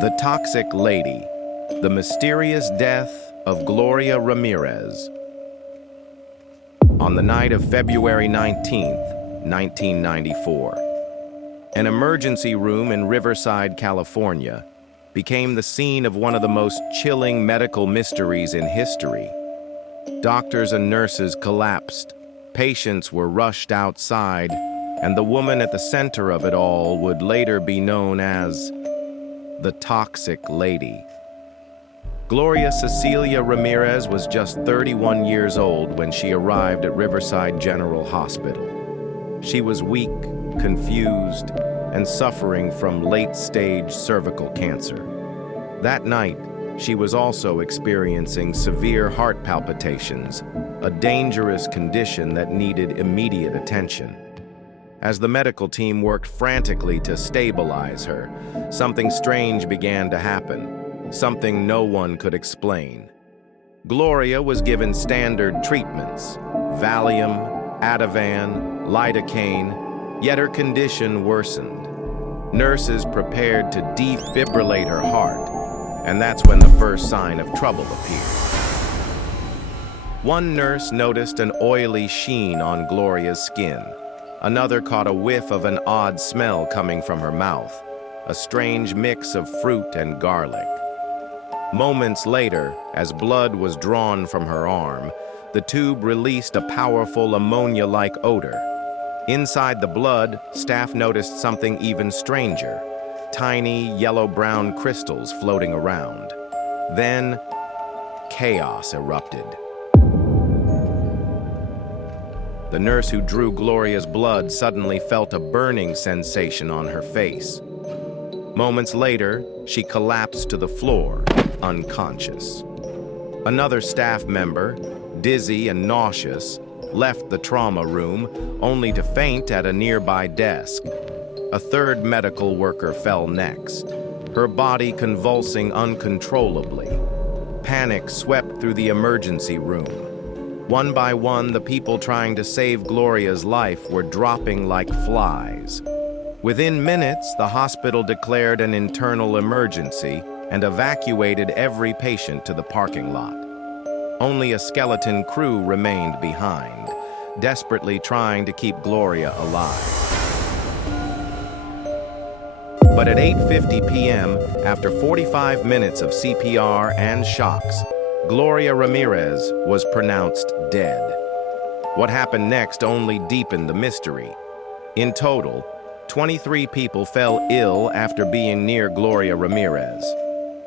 The Toxic Lady, the mysterious death of Gloria Ramirez. On the night of February 19th, 1994, an emergency room in Riverside, California, became the scene of one of the most chilling medical mysteries in history. Doctors and nurses collapsed, patients were rushed outside, and the woman at the center of it all would later be known as the Toxic Lady. Gloria Cecilia Ramirez was just 31 years old when she arrived at Riverside General Hospital. She was weak, confused, and suffering from late-stage cervical cancer. That night, she was also experiencing severe heart palpitations, a dangerous condition that needed immediate attention. As the medical team worked frantically to stabilize her, something strange began to happen, something no one could explain. Gloria was given standard treatments, Valium, Ativan, lidocaine, yet her condition worsened. Nurses prepared to defibrillate her heart, and that's when the first sign of trouble appeared. One nurse noticed an oily sheen on Gloria's skin. Another caught a whiff of an odd smell coming from her mouth, a strange mix of fruit and garlic. Moments later, as blood was drawn from her arm, the tube released a powerful ammonia-like odor. Inside the blood, staff noticed something even stranger, tiny yellow-brown crystals floating around. Then, chaos erupted. The nurse who drew Gloria's blood suddenly felt a burning sensation on her face. Moments later, she collapsed to the floor, unconscious. Another staff member, dizzy and nauseous, left the trauma room only to faint at a nearby desk. A third medical worker fell next, her body convulsing uncontrollably. Panic swept through the emergency room. One by one, the people trying to save Gloria's life were dropping like flies. Within minutes, the hospital declared an internal emergency and evacuated every patient to the parking lot. Only a skeleton crew remained behind, desperately trying to keep Gloria alive. But at 8:50 p.m., after 45 minutes of CPR and shocks, Gloria Ramirez was pronounced dead. What happened next only deepened the mystery. In total, 23 people fell ill after being near Gloria Ramirez.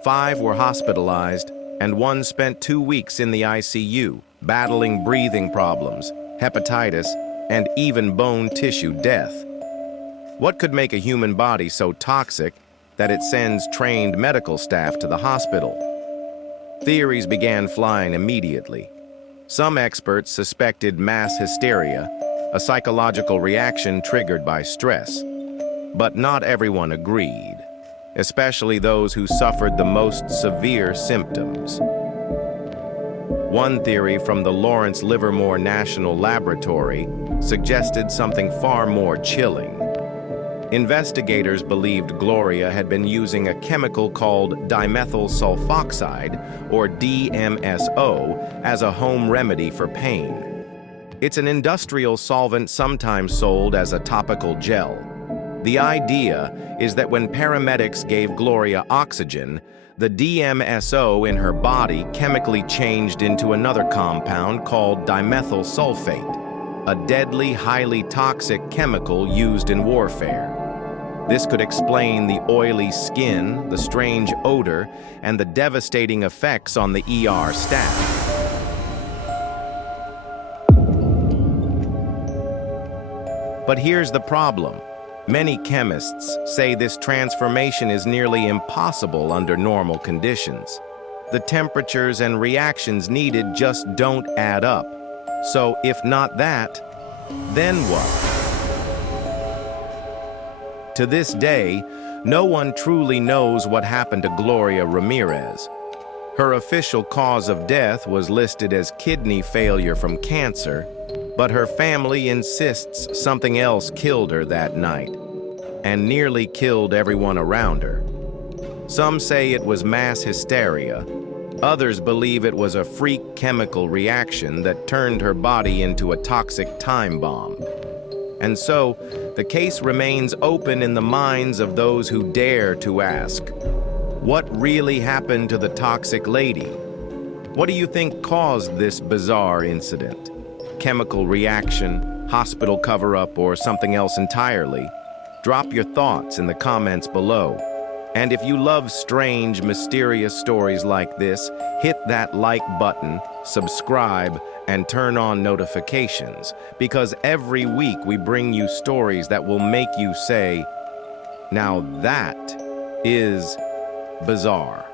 5 were hospitalized, and 1 spent 2 weeks in the ICU, battling breathing problems, hepatitis, and even bone tissue death. What could make a human body so toxic that it sends trained medical staff to the hospital? Theories began flying immediately. Some experts suspected mass hysteria, a psychological reaction triggered by stress. But not everyone agreed, especially those who suffered the most severe symptoms. One theory from the Lawrence Livermore National Laboratory suggested something far more chilling. Investigators believed Gloria had been using a chemical called dimethyl sulfoxide, or DMSO, as a home remedy for pain. It's an industrial solvent sometimes sold as a topical gel. The idea is that when paramedics gave Gloria oxygen, the DMSO in her body chemically changed into another compound called dimethyl sulfate, a deadly, highly toxic chemical used in warfare. This could explain the oily skin, the strange odor, and the devastating effects on the ER staff. But here's the problem. Many chemists say this transformation is nearly impossible under normal conditions. The temperatures and reactions needed just don't add up. So if not that, then what? To this day, no one truly knows what happened to Gloria Ramirez. Her official cause of death was listed as kidney failure from cancer, but her family insists something else killed her that night and nearly killed everyone around her. Some say it was mass hysteria. Others believe it was a freak chemical reaction that turned her body into a toxic time bomb. And so, the case remains open in the minds of those who dare to ask, what really happened to the toxic lady? What do you think caused this bizarre incident? Chemical reaction, hospital cover-up, or something else entirely? Drop your thoughts in the comments below. And if you love strange, mysterious stories like this, hit that like button, subscribe, and turn on notifications, because every week we bring you stories that will make you say, "Now that is bizarre."